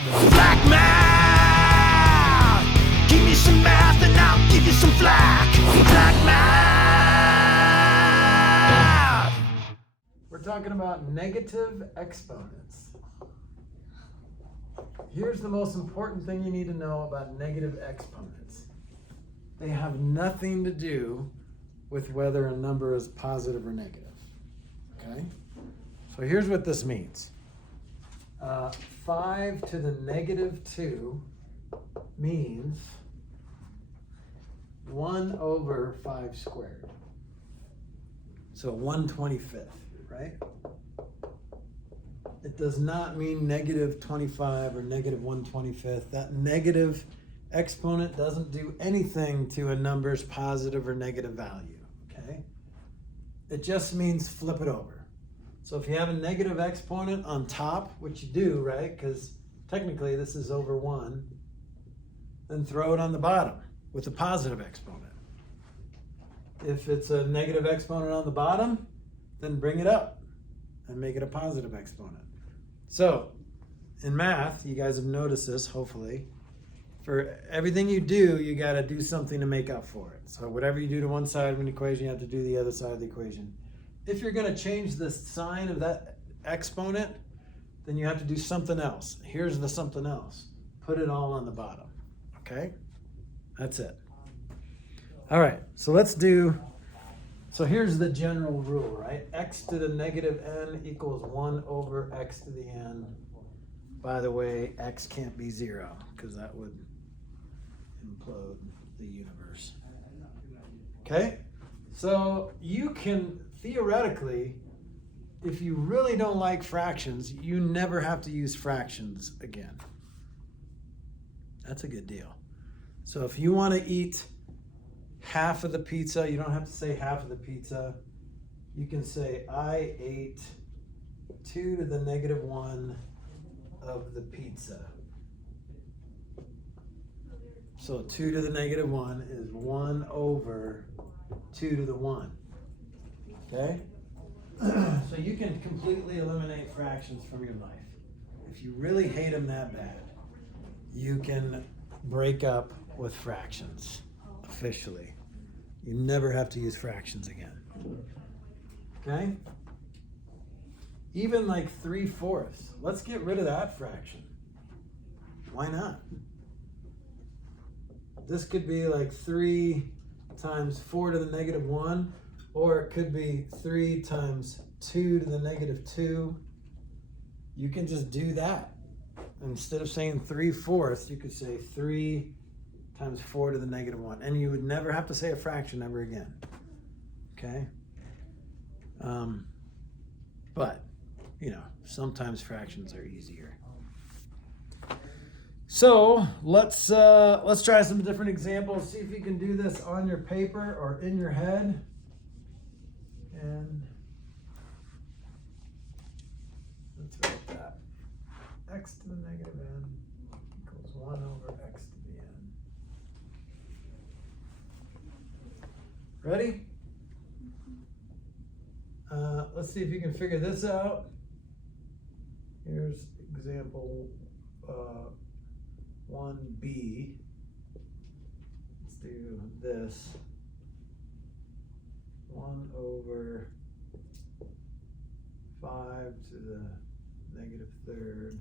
Flack math! Give me some math and I'll give you some flack. Flack math! We're talking about negative exponents. Here's the most important thing you need to know about negative exponents. They have nothing to do with whether a number is positive or negative. Okay? So here's what this means. 5 to the negative 2 means 1 over 5 squared. So 1/25th, right? It does not mean negative 25 or negative 1/25th. That negative exponent doesn't do anything to a number's positive or negative value, okay? It just means flip it over. So if you have a negative exponent on top, which you do, right? Because technically this is over 1, then throw it on the bottom with a positive exponent. If it's a negative exponent on the bottom, then bring it up and make it a positive exponent. So in math, you guys have noticed this, hopefully. For everything you do, you got to do something to make up for it. So whatever you do to one side of an equation, you have to do the other side of the equation. If you're going to change the sign of that exponent, then you have to do something else. Here's the something else. Put it all on the bottom. Okay? That's it. All right, so so here's the general rule, right? X to the negative n equals 1 over x to the n. By the way, x can't be 0 because that would implode the universe. Okay? So you can theoretically, if you really don't like fractions, you never have to use fractions again. That's a good deal. So if you want to eat half of the pizza, you don't have to say half of the pizza. You can say, I ate 2 to the negative 1 of the pizza. So 2 to the negative 1 is 1 over 2 to the 1. Okay? So you can completely eliminate fractions from your life. If you really hate them that bad, you can break up with fractions officially. You never have to use fractions again. Okay? Even like 3/4. Let's get rid of that fraction. Why not? This could be like 3 times 4 to the negative 1, or it could be 3 times 2 to the negative 2. You can just do that. Instead of saying 3/4, you could say 3 times 4 to the negative 1. And you would never have to say a fraction ever again. Okay? But, you know, sometimes fractions are easier. So let's try some different examples. See if you can do this on your paper or in your head. And let's write that. X to the negative n equals 1 over x to the n. Ready? Let's see if you can figure this out. Here's example 1b. Let's do this. 1 over 5 to the negative 3rd.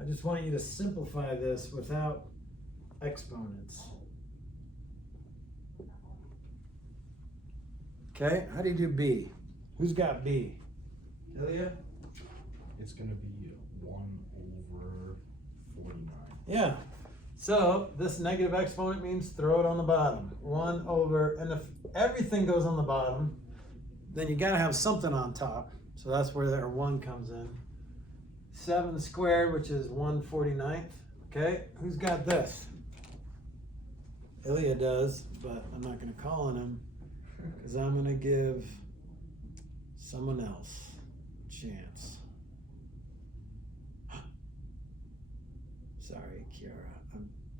I just want you to simplify this without exponents. Okay, how do you do b? Who's got b? Ilya? It's going to be 1 over 49. Yeah. So this negative exponent means throw it on the bottom. 1 over, and if everything goes on the bottom, then you got to have something on top. So that's where that 1 comes in. 7 squared, which is 1/49. Okay, who's got this? Ilya does, but I'm not going to call on him because I'm going to give someone else a chance. Sorry, Kiara.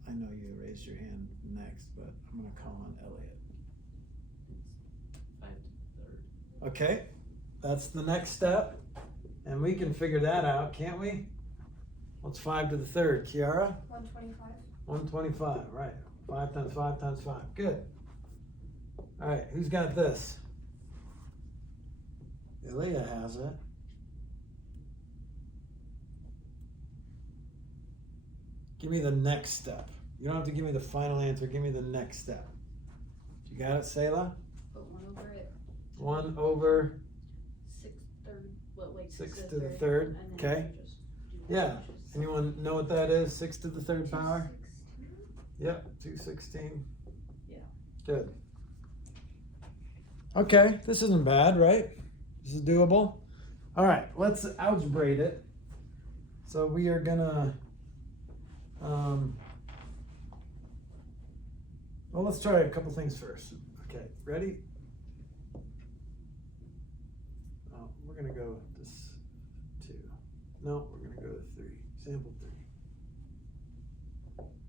I know you raised your hand next, but I'm going to call on Elliot. 5 to the 3rd. Okay, that's the next step. And we can figure that out, can't we? What's 5 to the third, Kiara? 125. 125, right. 5 times 5 times 5. Good. All right, who's got this? Ilya has it. Give me the next step. You don't have to give me the final answer. Give me the next step. You got it, Selah? Put 1 over it. 1 over 6 third. Well, wait, 6 to the third. and then Okay. you just do Yeah. the dashes. Anyone know what that is? 6 to the third power? 216? Yep, 216. Yeah. Good. Okay, this isn't bad, right? This is doable. All right, let's algebrate it. So we are gonna, well, let's try a couple things first. Okay, ready? Oh, we're gonna go with this 2. No, we're gonna go with 3. Sample 3.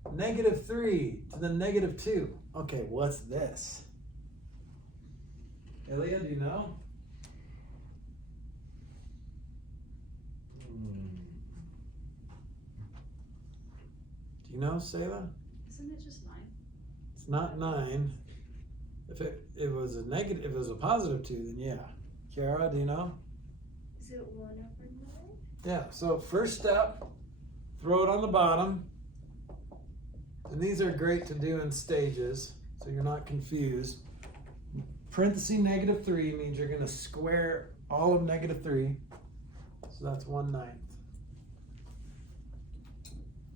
-3 to the -2. Okay, what's this? Ilya, do you know? Do you know, Selah? Isn't it just 9? It's not 9. If it was a negative, if it was a positive 2, then yeah. Kiara, do you know? Is it 1 over 9? Yeah, so first step, throw it on the bottom. And these are great to do in stages, so you're not confused. Parenthesis -3 means you're going to square all of -3. So that's 1/9.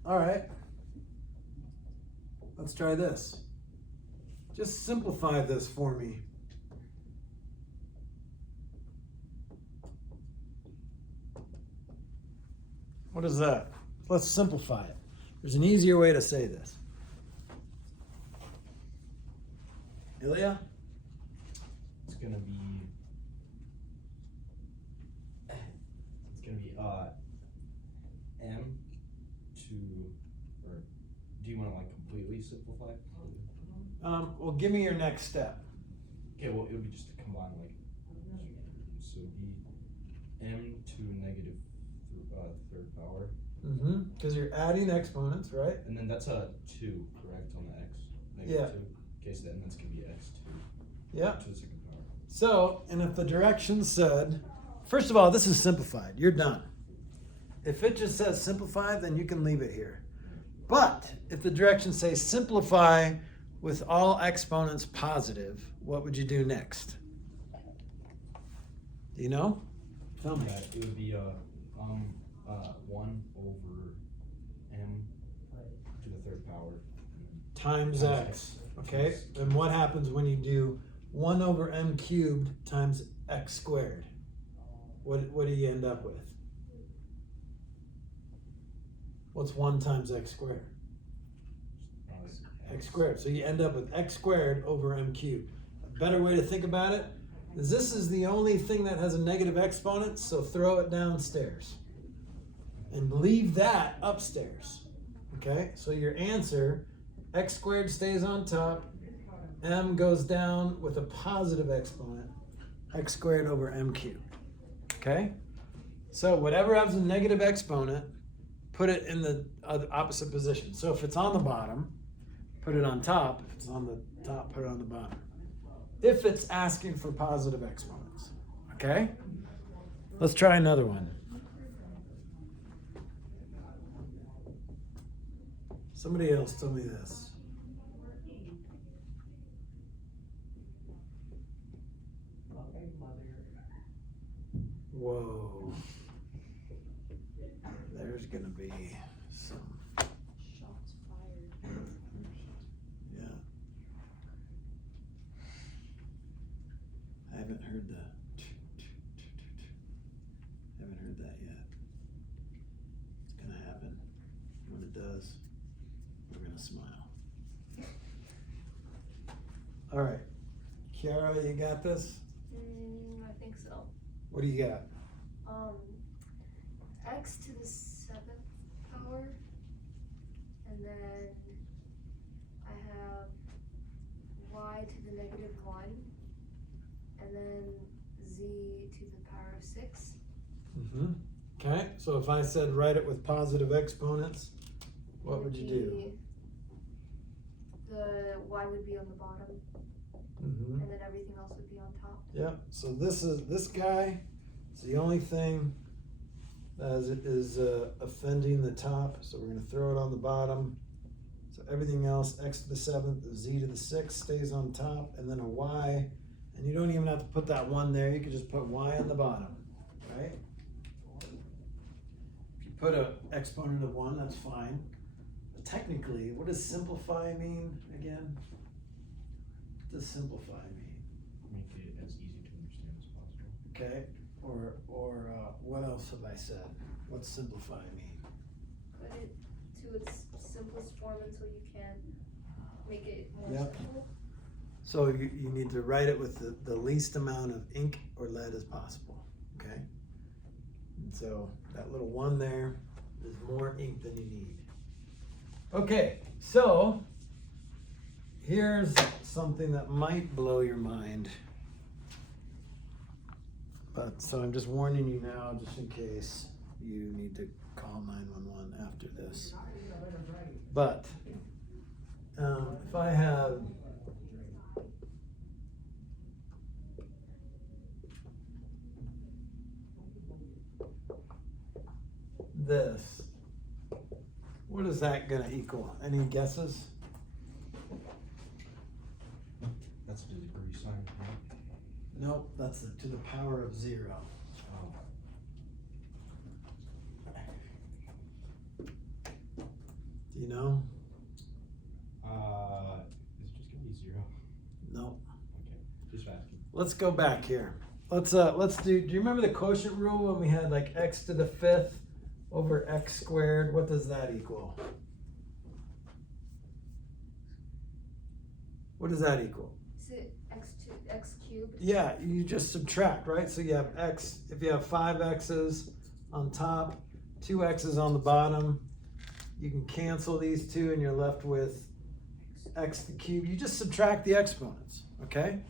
All right. Let's try this. Just simplify this for me. What is that? Let's simplify it. There's an easier way to say this. Ilya? It's gonna be M to, or do you want to like completely simplify? Well, give me your next step. Okay, well it would be just to combine like, so it'd be M to negative third power. Because you're adding exponents, right? And then that's a 2, correct, on the x? Yeah. -2. Okay, so then that's gonna be x2 Yeah. to the second power. So, and if the directions said, first of all, this is simplified. You're done. If it just says simplified, then you can leave it here. But if the directions say simplify with all exponents positive, what would you do next? Do you know? Tell me. It would be 1 over M to the third power. Times x. Okay? And what happens when you do 1 over m cubed times x squared? What do you end up with? What's 1 times x squared? X squared. So you end up with x squared over m cubed. A better way to think about it is this is the only thing that has a negative exponent, so throw it downstairs. And leave that upstairs. Okay? So your answer, x squared stays on top, m goes down with a positive exponent, x squared over m cubed. Okay? So whatever has a negative exponent, put it in the opposite position. So if it's on the bottom, put it on top. If it's on the top, put it on the bottom. If it's asking for positive exponents. Okay? Let's try another one. Somebody else tell me this. Whoa. There's gonna be some, Shots fired. yeah. I haven't heard that yet. It's gonna happen. When it does, we're gonna smile. All right. Kiara, you got this? I think so. What do you got? X to the 7th power, and then I have y to the -1, and then z to the power of 6. Mm-hmm. Okay, so if I said write it with positive exponents, what would you do? The y would be on the bottom, Mm-hmm. and then everything else would be on top. Yep, so this guy is the only thing that is offending the top, so we're going to throw it on the bottom. So everything else, x to the 7th, the z to the 6th stays on top, and then a y, and you don't even have to put that 1 there, you can just put y on the bottom, right? If you put an exponent of 1, that's fine. But technically, what does simplify mean again? What does simplify mean? Make it as easy to understand as possible. Okay, or what else have I said? What's simplify mean? Put it to its simplest form until you can make it more Yep. simple. So you need to write it with the least amount of ink or lead as possible, okay? And so that little 1 there is more ink than you need. Okay, so here's something that might blow your mind. But so I'm just warning you now, just in case you need to call 911 after this. But if I have this, what is that gonna equal? Any guesses? That's the degree sign, right? Nope, that's to the power of 0. Oh. Do you know? Is it just gonna be 0? Nope. Okay, just asking. Let's go back here. Let's do you remember the quotient rule when we had like x to the 5th over x squared? What does that equal? What does that equal? Is it x cubed? Yeah, you just subtract, right? So you have x, if you have 5 x's on top, 2 x's on the bottom, you can cancel these two and you're left with x to the cube. You just subtract the exponents, okay?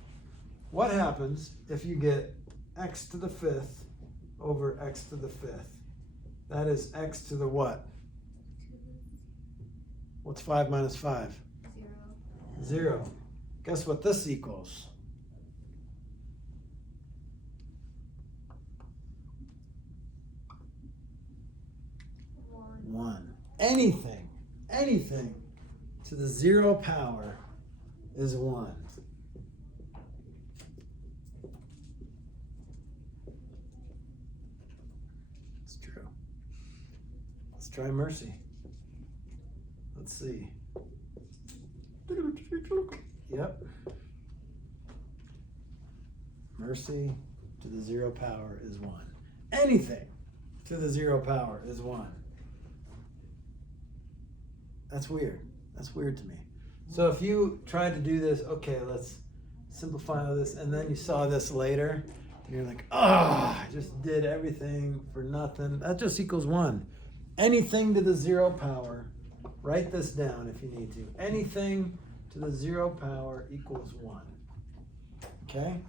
What happens if you get x to the 5th over x to the 5th? That is x to the what? What's 5 minus 5? 0. 0. Guess what this equals? 1. Anything to the 0 power is 1. It's true. Let's try mercy. Let's see. Yep. Mercy to the 0 power is 1. Anything to the 0 power is 1. That's weird. That's weird to me. So if you tried to do this, okay, let's simplify all this, and then you saw this later, and you're like, I just did everything for nothing. That just equals 1. Anything to the 0 power, write this down if you need to. Anything to the 0 power equals 1. Okay?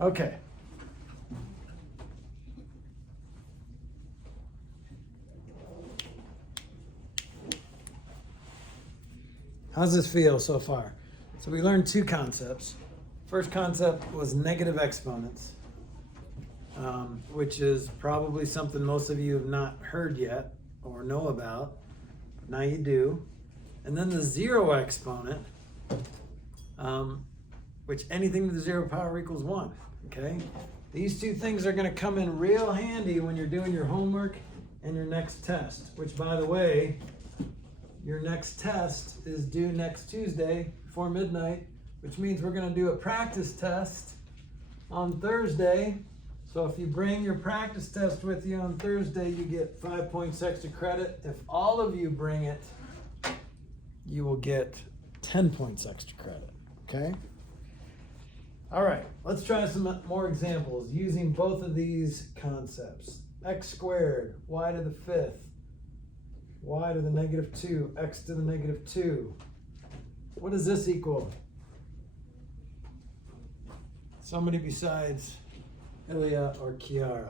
Okay. How's this feel so far? So we learned 2 concepts. First concept was negative exponents, which is probably something most of you have not heard yet or know about. Now you do. And then the 0 exponent, which anything to the 0 power equals 1. Okay? These 2 things are going to come in real handy when you're doing your homework and your next test, which, by the way, your next test is due next Tuesday before midnight, which means we're going to do a practice test on Thursday. So if you bring your practice test with you on Thursday, you get 5 points extra credit. If all of you bring it, you will get 10 points extra credit. Okay? All right, let's try some more examples using both of these concepts. X squared, y to the 5th, y to the negative 2, x to the negative 2. What does this equal? Somebody besides Ilya or Kiara?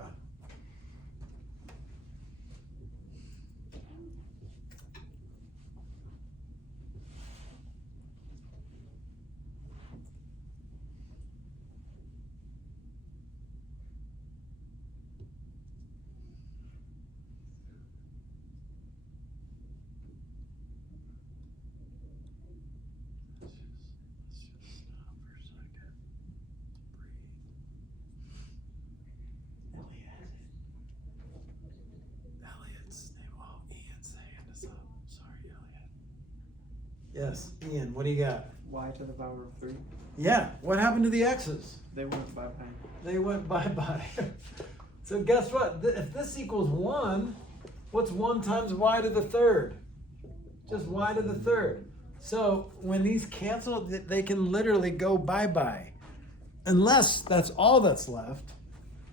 Yes, Ian, what do you got? Y to the power of 3. Yeah, what happened to the x's? They went bye-bye. They went bye-bye. So guess what? If this equals 1, what's 1 times y to the third? Just y to the third. So when these cancel, they can literally go bye-bye. Unless that's all that's left.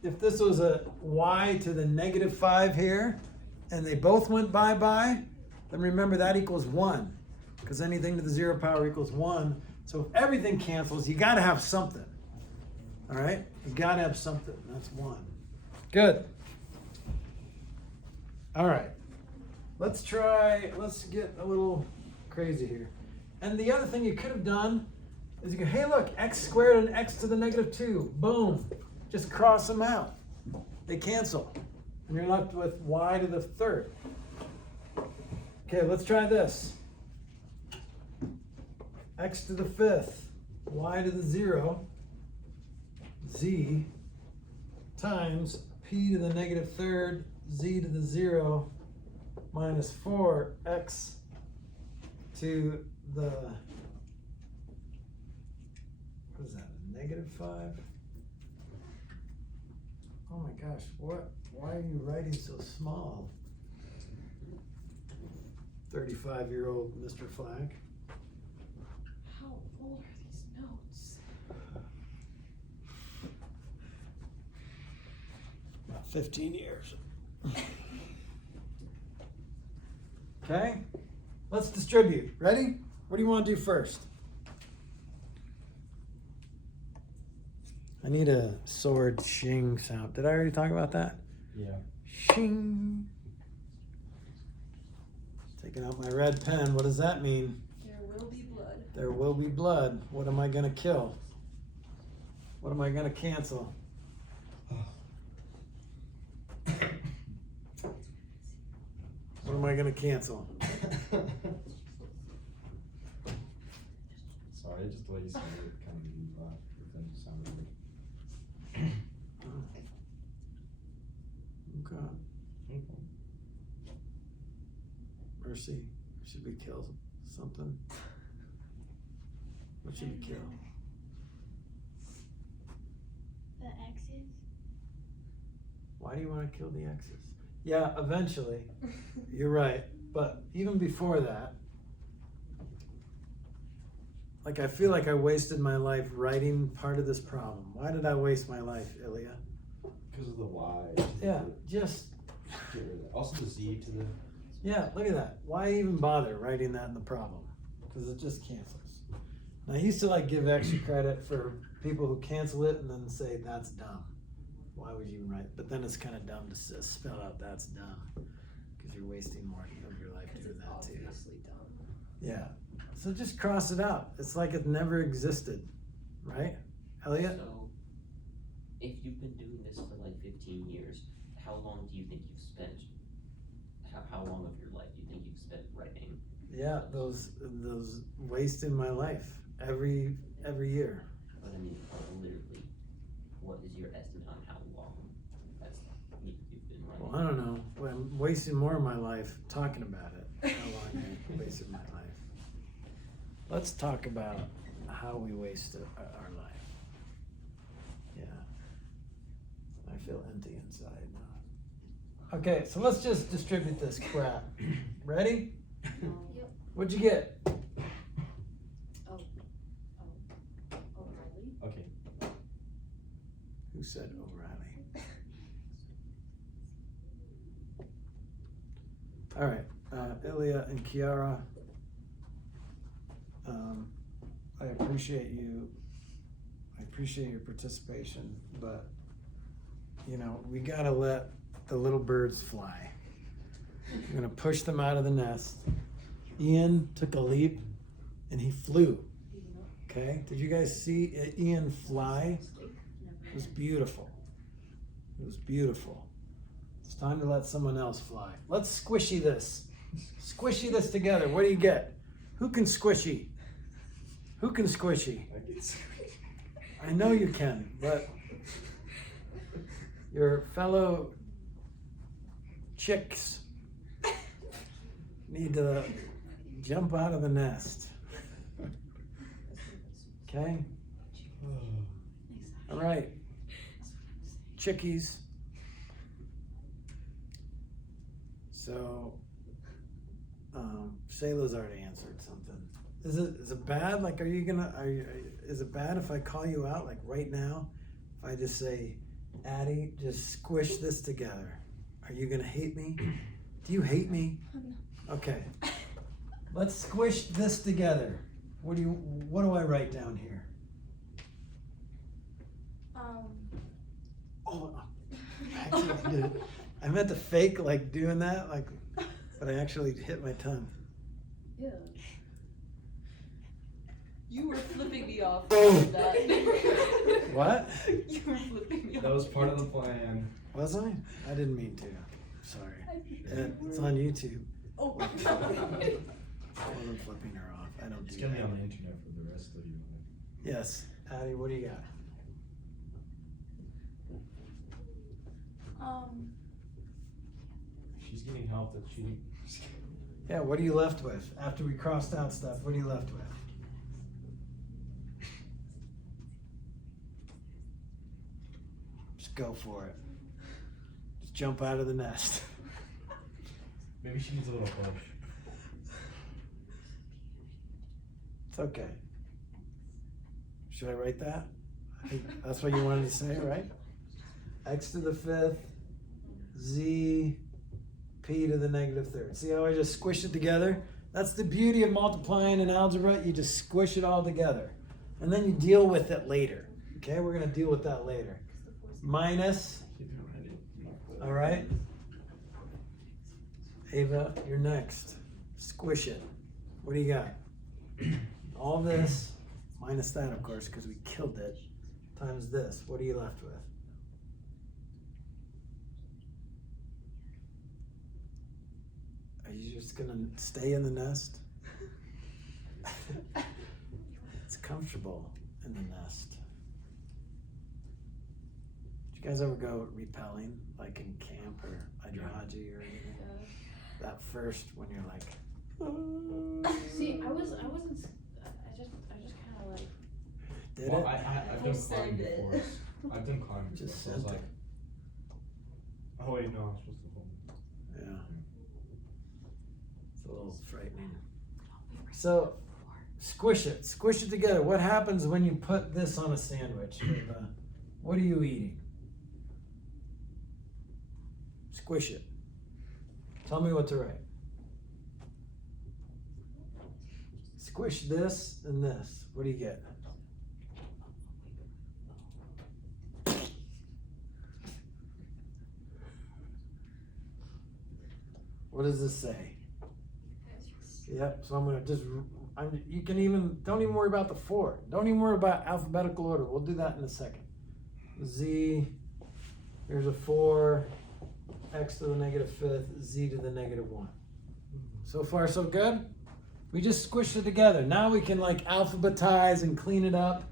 If this was a y to the negative 5 here, and they both went bye-bye, then remember that equals 1. Because anything to the 0 power equals 1. So if everything cancels, you got to have something. All right? You got to have something. That's 1. Good. All right. Let's get a little crazy here. And the other thing you could have done is you go, hey, look, x squared and x to the negative 2. Boom. Just cross them out. They cancel. And you're left with y to the third. Okay, let's try this. X to the 5th, y to the 0, z times p to the negative 3rd, z to the 0, minus 4, x to the, what is that, a negative 5? Oh my gosh, why are you writing so small? 35-year-old Mr. Flack. How old are these notes? About 15 years. Okay, let's distribute. Ready? What do you want to do first? I need a sword shing sound. Did I already talk about that? Yeah. Shing. Taking out my red pen. What does that mean? There will be blood. There will be blood. What am I going to kill? What am I going to cancel? What am I going to cancel? Sorry, just the way you said it kind of made me laugh, but then it sounded weird. Okay. Mercy. Should we kill something? What should we kill? The X's? Why do you want to kill the X's? Yeah, eventually. You're right. But even before that, like I feel like I wasted my life writing part of this problem. Why did I waste my life, Ilya? Because of the Y. Yeah, just Get rid of that. Also the Z to the. yeah, look at that. Why even bother writing that in the problem? Because it just cancels. And I used to like give extra credit for people who cancel it and then say that's dumb. Why would you even write? But then it's kind of dumb to spell out that's dumb because you're wasting more of your life doing that too. Obviously dumb. Yeah. So just cross it out. It's like it never existed, right, Elliot? So, if you've been doing this for like 15 years, how long do you think you've spent? How long of your life do you think you've spent writing? Yeah, those wasting my life every year. But I mean, literally, what is your estimate on how long you've been writing? Well, I don't know. Well, I'm wasting more of my life talking about it. How long I wasted my life. Let's talk about how we wasted our life. Yeah. I feel empty inside now. Okay, so let's just distribute this crap. Ready? Yep. What'd you get? Oh, O'Reilly. Okay. Who said O'Reilly? All right, Ilya and Kiara. I appreciate you. I appreciate your participation, but you know, we gotta let the little birds fly. We're gonna push them out of the nest. Ian took a leap and he flew. Okay, did you guys see Ian fly? It was beautiful. It was beautiful. It's time to let someone else fly. Let's squishy this. Squishy this together. What do you get? Who can squishy? Who can squishy? I can squish. I know you can, but your fellow chicks need to jump out of the nest. Okay? All right. Chickies. So, Shayla's already answered something. Is it bad? Like, is it bad if I call you out, like right now? If I just say, Addie, just squish this together. Are you gonna hate me? Do you hate me? Okay. Let's squish this together. What do I write down here? Oh, I actually did it. I meant to fake like doing that, like, but I actually hit my tongue. Yeah. You were flipping me off. Oh. with that. What? You were flipping me off. That was part of the plan. Was I? I didn't mean to. Sorry. It's on YouTube. Oh. Hold on, flipping her off. I don't It's do gonna be that. on the internet for the rest of you. Yes. Addie, what do you got? She's getting help that she. Yeah, what are you left with? After we crossed out stuff, what are you left with? Just go for it. Just jump out of the nest. Maybe she needs a little push. It's okay. Should I write that? I think that's what you wanted to say, right? X to the fifth, Z, P to the negative third. See how I just squished it together? That's the beauty of multiplying in algebra. You just squish it all together. And then you deal with it later. Okay, we're gonna deal with that later. Minus, all right? Ava, you're next. Squish it. What do you got? All this, minus that, of course, because we killed it, times this. What are you left with? Are you just gonna stay in the nest? It's comfortable in the nest. Did you guys ever go repelling, like in camp or hydrology or anything? That first when you're like, See, I wasn't. I just kind of like. did Well, it? I've done climbing Send it. before. I've done climbing before. Just So I was sent like, oh wait, no, I'm supposed to hold it. Yeah. It's a little frightening. So, squish it. Squish it together. What happens when you put this on a sandwich? Ava? What are you eating? Squish it. Tell me what to write. Squish this and this. What do you get? What does this say? Yep, so I'm gonna just, you can even, don't even worry about the 4. Don't even worry about alphabetical order. We'll do that in a second. Z, here's a 4, X to the negative fifth, Z to the negative 1. So far, so good? We just squished it together. Now we can like alphabetize and clean it up.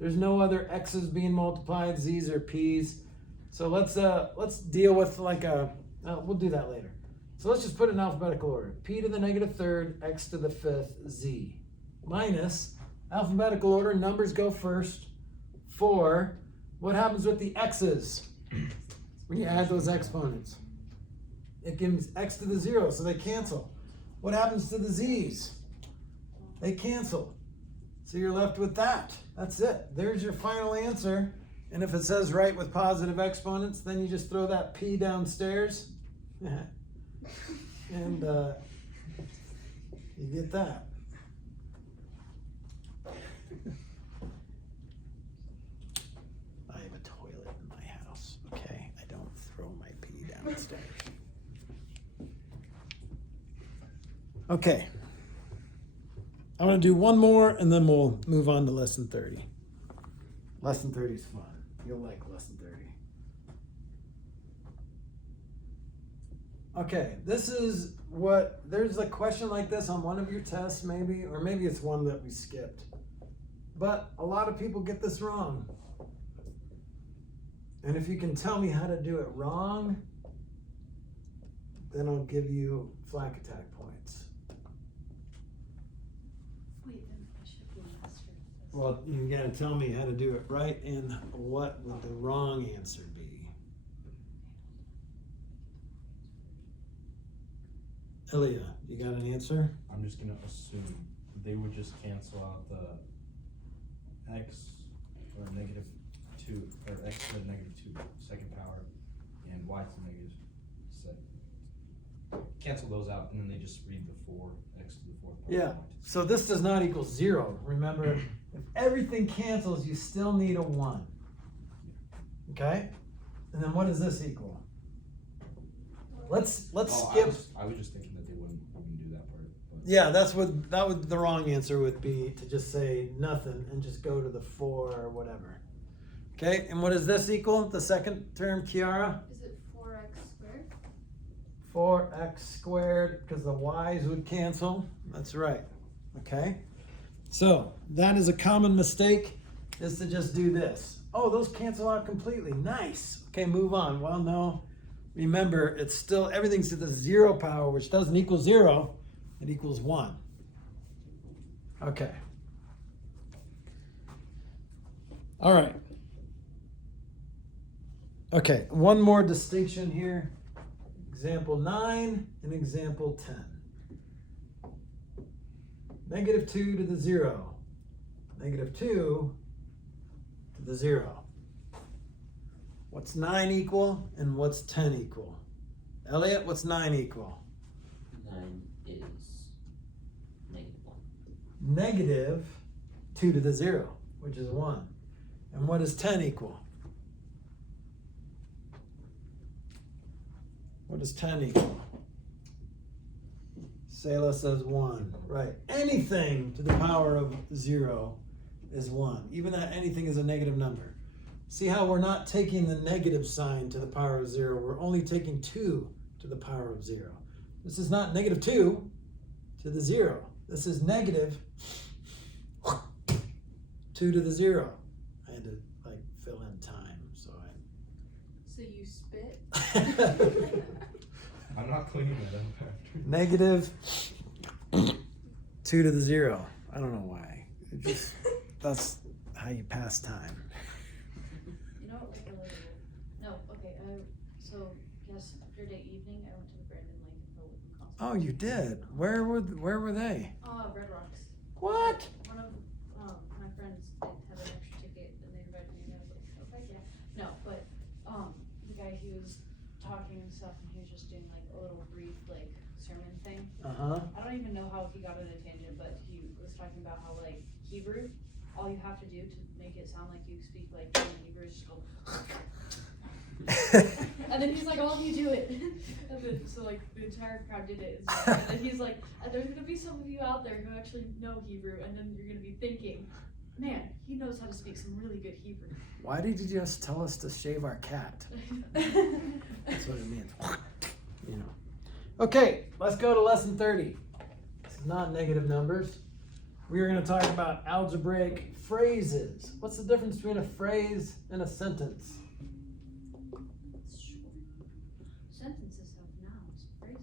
There's no other X's being multiplied, Z's or P's. So let's deal with like we'll do that later. So let's just put it in alphabetical order. P to the negative third, X to the fifth, Z. Minus, alphabetical order, numbers go first. 4, what happens with the X's when you add those exponents? It gives X to the 0, so they cancel. What happens to the Z's? They cancel. So you're left with that. That's it. There's your final answer. And if it says write with positive exponents, then you just throw that P downstairs. And you get that. I have a toilet in my house. Okay. upstairs. Okay. I'm going to do one more and then we'll move on to lesson 30. Lesson 30 is fun. You'll like lesson 30. Okay, this is what, there's a question like this on one of your tests maybe, or maybe it's one that we skipped. But a lot of people get this wrong. And if you can tell me how to do it wrong, then I'll give you Flack attack points. Wait, then I should be master. Well, you gotta tell me how to do it right and what would the wrong answer be. Elia, you got an answer? I'm just gonna assume they would just cancel out the x or negative 2 or x to the negative 2 second power and y to the negative second. Cancel those out and then they just read the 4x to the 4th power. Yeah. So this does not equal 0. Remember, if everything cancels, you still need a 1. Okay? And then what does this equal? Let's skip. I was just thinking that they wouldn't even do that part. But Yeah, that would the wrong answer would be to just say nothing and just go to the 4 or whatever. Okay, and what does this equal? The second term, Kiara? Is it 4x squared? 4x squared, because the y's would cancel. That's right. Okay, so that is a common mistake, is to just do this. Oh, those cancel out completely. Nice. Okay, move on. Well, no. Remember, it's still, everything's to the 0 power, which doesn't equal 0. It equals 1. Okay. All right. Okay, one more distinction here. Example 9 and example 10. Negative 2 to the 0. Negative 2 to the 0. What's 9 equal and what's 10 equal? Elliot, what's 9 equal? 9 is negative 1. Negative 2 to the 0, which is 1. And what is 10 equal? What is 10 equal? Selah says 1. Right. Anything to the power of 0 is 1. Even that anything is a negative number. See how we're not taking the negative sign to the power of 0. We're only taking 2 to the power of 0. This is not negative 2 to the 0. This is negative 2 to the 0. I had to fill in time, so So you spit? I'm not cleaning that up after. Negative 2 to the 0. I don't know why. It just, that's how you pass time. You know what was relatable? No, okay, so yesterday evening, I went to the Brandon Lake and Philip concert. Oh, you did? Where were they? Red Rocks. What? One of my friends did have an extra ticket and they invited me and I was like, okay, yeah. No, but the guy, he was talking and stuff and he was just doing a little brief sermon thing. Uh-huh. I don't even know how he got on a tangent, but he was talking about how Hebrew, all you have to do to make it sound like you speak Hebrew is just go and then he's like, "Oh, you do it." And then, so the entire crowd did it. And then he's like, "There's gonna be some of you out there who actually know Hebrew, and then you're gonna be thinking, man, he knows how to speak some really good Hebrew." Why did you just tell us to shave our cat? That's what it means. You know. Okay, let's go to lesson 30. This is not negative numbers. We are going to talk about algebraic phrases. What's the difference between a phrase and a sentence? Sentences have nouns, phrases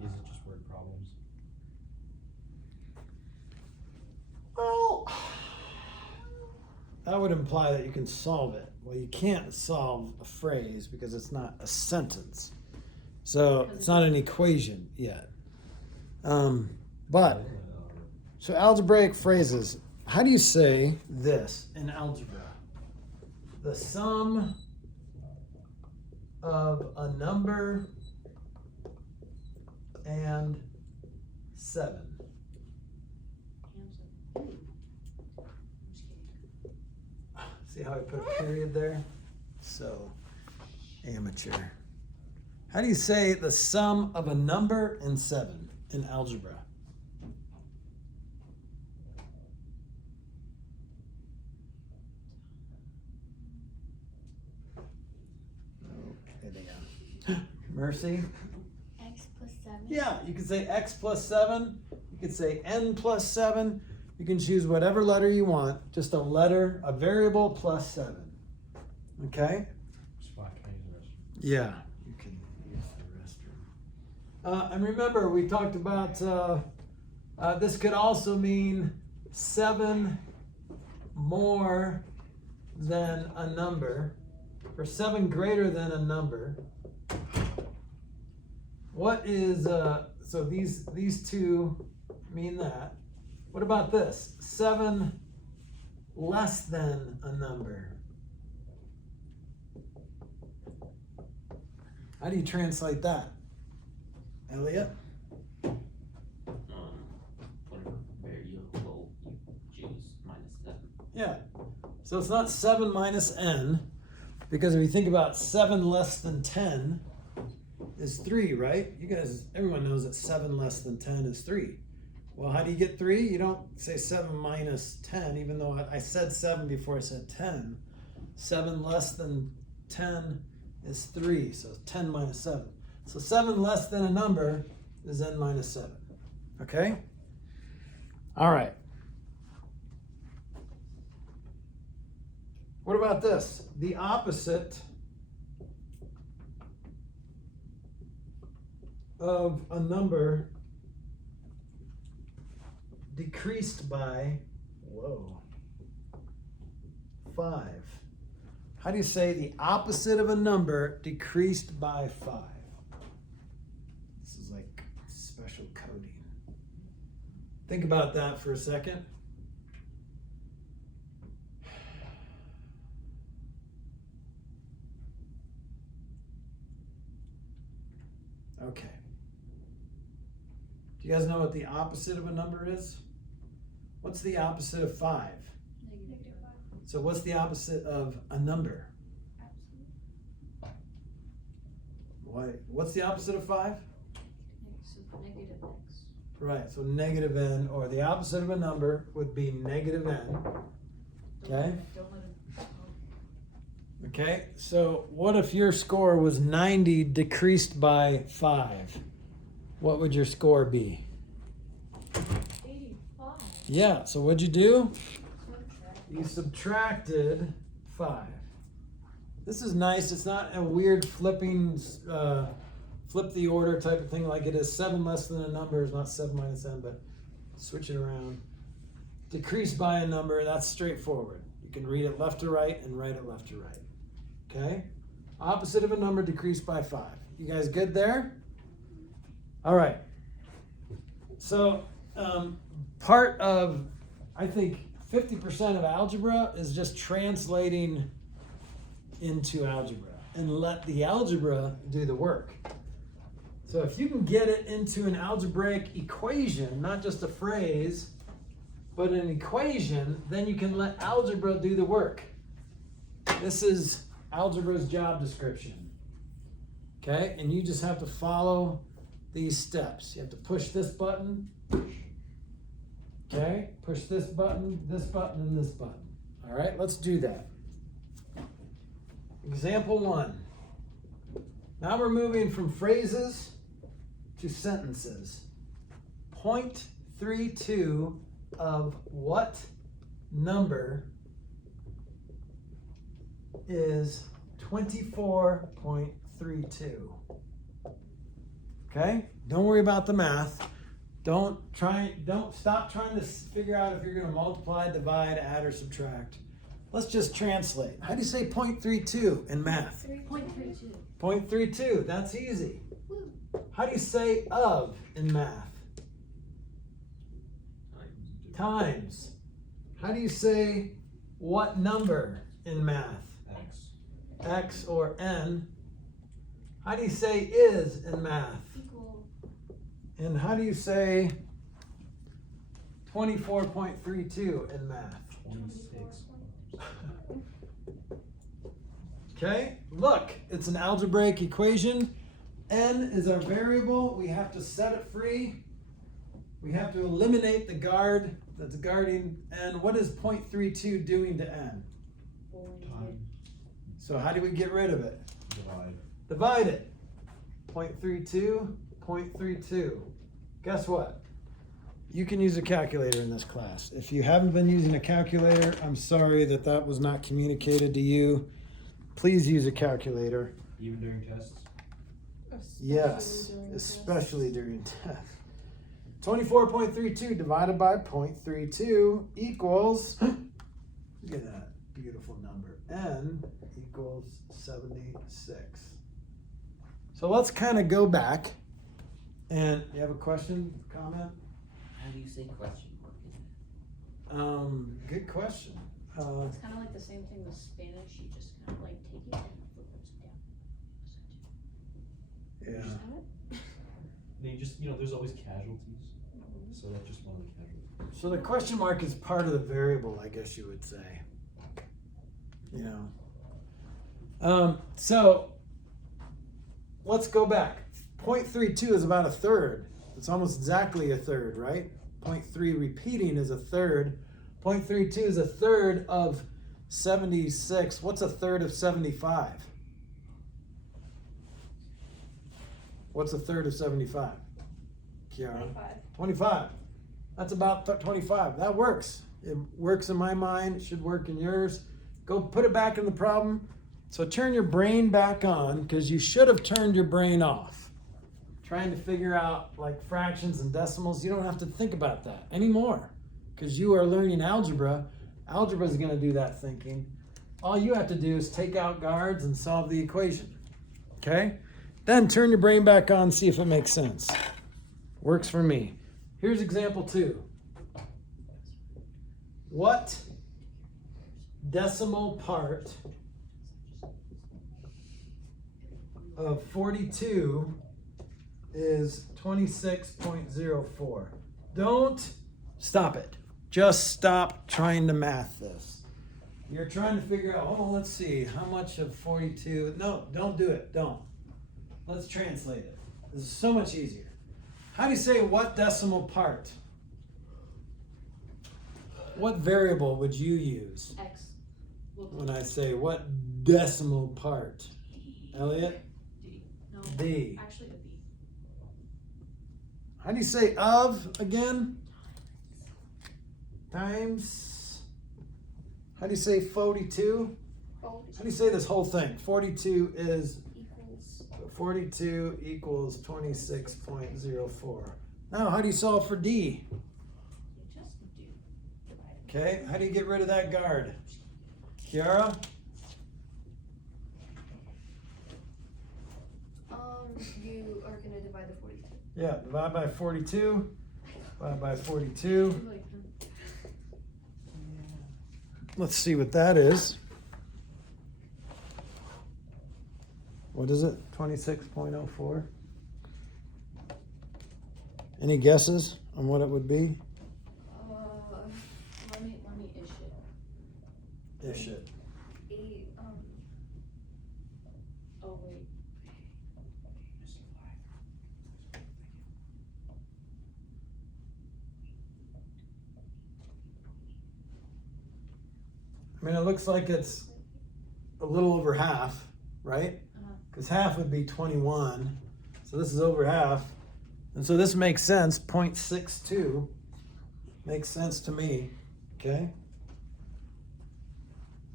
These are just word problems. Well, that would imply that you can solve it. Well, you can't solve a phrase because it's not a sentence. So it's not an equation yet. But, so algebraic phrases, how do you say this in algebra? The sum of a number and 7. See how I put a period there? So amateur. How do you say the sum of a number and 7 in algebra? Okay, they go. Mercy? X plus 7. Yeah, you can say x plus 7. You can say n plus 7. You can choose whatever letter you want. Just a letter, a variable plus 7. Okay? Spot, can I use the restroom? Yeah, you can use the restroom. And remember, we talked about this could also mean 7 more than a number, or 7 greater than a number. What is, so these two mean that. What about this? 7 less than a number. How do you translate that? Elliot? Whatever variable you choose, -7. Yeah. So it's not 7 minus n, because if you think about 7 less than 10 is 3, right? You guys, everyone knows that 7 less than 10 is 3. Well, how do you get 3? You don't say 7 minus 10, even though I said 7 before I said 10. 7 less than 10 is 3, so 10 minus 7. So 7 less than a number is n minus 7. Okay? All right. What about this? The opposite of a number decreased by, 5. How do you say the opposite of a number decreased by 5? This is like special coding. Think about that for a second. Okay. Do you guys know what the opposite of a number is? What's the opposite of 5? Negative 5. So what's the opposite of a number? Absolute. What's the opposite of 5? So negative x. Right, so negative n, or the opposite of a number would be negative n. Okay? Don't let it. Okay, so what if your score was 90 decreased by 5? What would your score be? 85. Yeah, so what'd you do? Subtract. You subtracted 5. This is nice. It's not a weird flipping, flip the order type of thing like it is 7 less than a number is not 7 minus n, but switch it around. Decrease by a number, that's straightforward. You can read it left to right and write it left to right. Okay? Opposite of a number decreased by 5. You guys good there? All right. So part of, I think 50% of algebra is just translating into algebra and let the algebra do the work. So if you can get it into an algebraic equation, not just a phrase, but an equation, then you can let algebra do the work. This is algebra's job description. Okay, and you just have to follow these steps. You have to push this button. Okay, push this button, and this button. All right, let's do that. Example 1. Now we're moving from phrases to sentences. 0.32 of what number is 24.32? Okay? Don't worry about the math. Don't stop trying to figure out if you're going to multiply, divide, add, or subtract. Let's just translate. How do you say 0.32 in math? 0.32. 0.32, that's easy. How do you say of in math? Times. How do you say what number in math? X. X or n. How do you say is in math? Equal. And how do you say 24.32 in math? 26. Okay, look, it's an algebraic equation. N is our variable. We have to set it free. We have to eliminate the guard that's guarding N. What is 0.32 doing to N? Time. So how do we get rid of it? Divide. Divide it. 0.32, 0.32. Guess what? You can use a calculator in this class. If you haven't been using a calculator, I'm sorry that that was not communicated to you. Please use a calculator. Even during tests? Yes, especially during tests. 24.32 divided by 0.32 equals, look at that beautiful number, N equals 76. So let's kind of go back, and you have a question, comment? How do you say question mark in that? Good question. It's kind of like the same thing with Spanish. You just kind of like take it and flip it down. Yeah. They just, there's always casualties. So that's just one of the casualties. So the question mark is part of the variable, I guess you would say. So let's go back. 0.32 is about a third. It's almost exactly a third, right? 0.3 repeating is a third. 0.32 is a third of 76. What's a third of 75? What's a third of 75? Kiara? 25. That's about 25. That works. It works in my mind. It should work in yours. Go put it back in the problem. So turn your brain back on, because you should have turned your brain off. Trying to figure out like fractions and decimals, you don't have to think about that anymore, because you are learning algebra. Algebra is going to do that thinking. All you have to do is take out guards and solve the equation. Okay? Then turn your brain back on, see if it makes sense. Works for me. Here's example 2. What decimal part of 42 is 26.04? Don't stop it. Just stop trying to math this. You're trying to figure out, let's see, how much of 42? No, don't do it. Don't. Let's translate it. This is so much easier. How do you say what decimal part? What variable would you use X. when I say what decimal part? Elliot? D. No. D. Actually, a B. How do you say of again? Times. How do you say 42? How do you say this whole thing? 42 equals 26.04. Now, how do you solve for D? You just do. Okay, how do you get rid of that guard? Kiara? You are gonna divide the 42. Yeah, divide by 42. Divide by 42. Like, Let's see what that is. What is it? 26.04? Any guesses on what it would be? Let me ish it. Ish it. Oh wait. I mean, it looks like it's a little over half, right? Because half would be 21. So this is over half. And so this makes sense. 0.62 makes sense to me. Okay?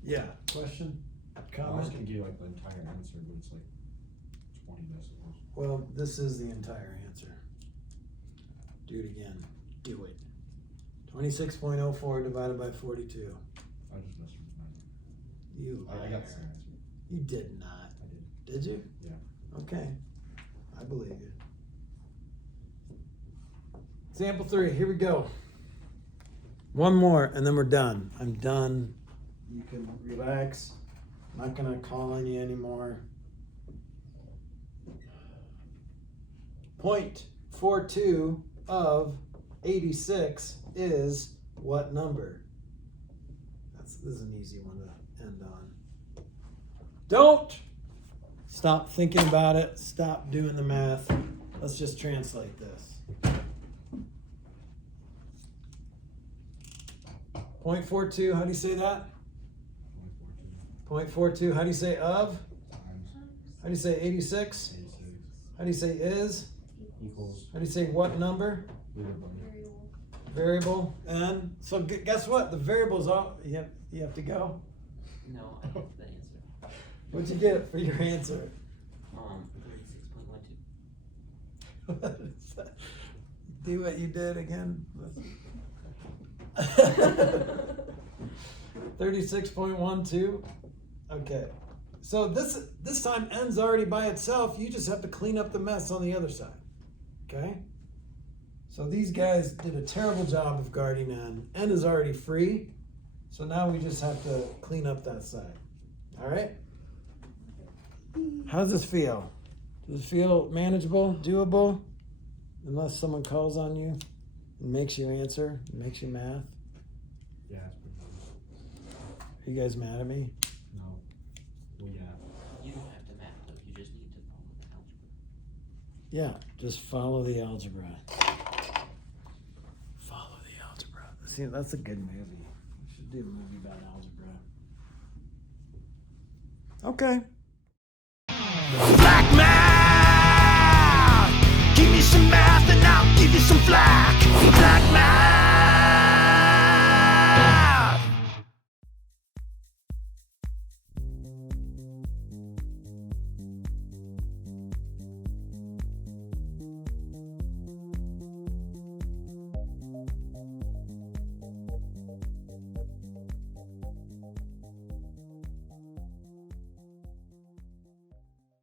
Yeah. Question? I was Comment? going to give like the entire answer, but it's like 20 decimals. Well, this is the entire answer. Do it again. Do it. 26.04 divided by 42. I just messed with mine. You I got liar. the same answer. You did not. I did. Did you? Yeah. Okay. I believe you. Example 3. Here we go. One more and then we're done. I'm done. You can relax. I'm not going to call on you anymore. 0.42 of 86 is what number? This is an easy one to end on. Don't stop thinking about it. Stop doing the math. Let's just translate this. 0.42, how do you say that? 0.42, how do you say of? How do you say 86? How do you say is? Equals. How do you say what number? Variable. And so guess what? The variable's all you have to go. No, I get the answer. What'd you get for your answer? 36.12. Do what you did again. 36.12. Okay. So this time n's already by itself. You just have to clean up the mess on the other side. Okay? So these guys did a terrible job of guarding n. N is already free. So now we just have to clean up that side. All right? How does this feel? Does it feel manageable, doable? Unless someone calls on you and makes you answer, makes you math. Yeah, it's pretty good. Are you guys mad at me? No. Well, yeah. You don't have to math though, you just need to follow the algebra. Yeah, just follow the algebra. Follow the algebra. See, that's a good movie. We should do a movie about algebra. Okay. Black man, give me some math and I'll give you some flack. Black man.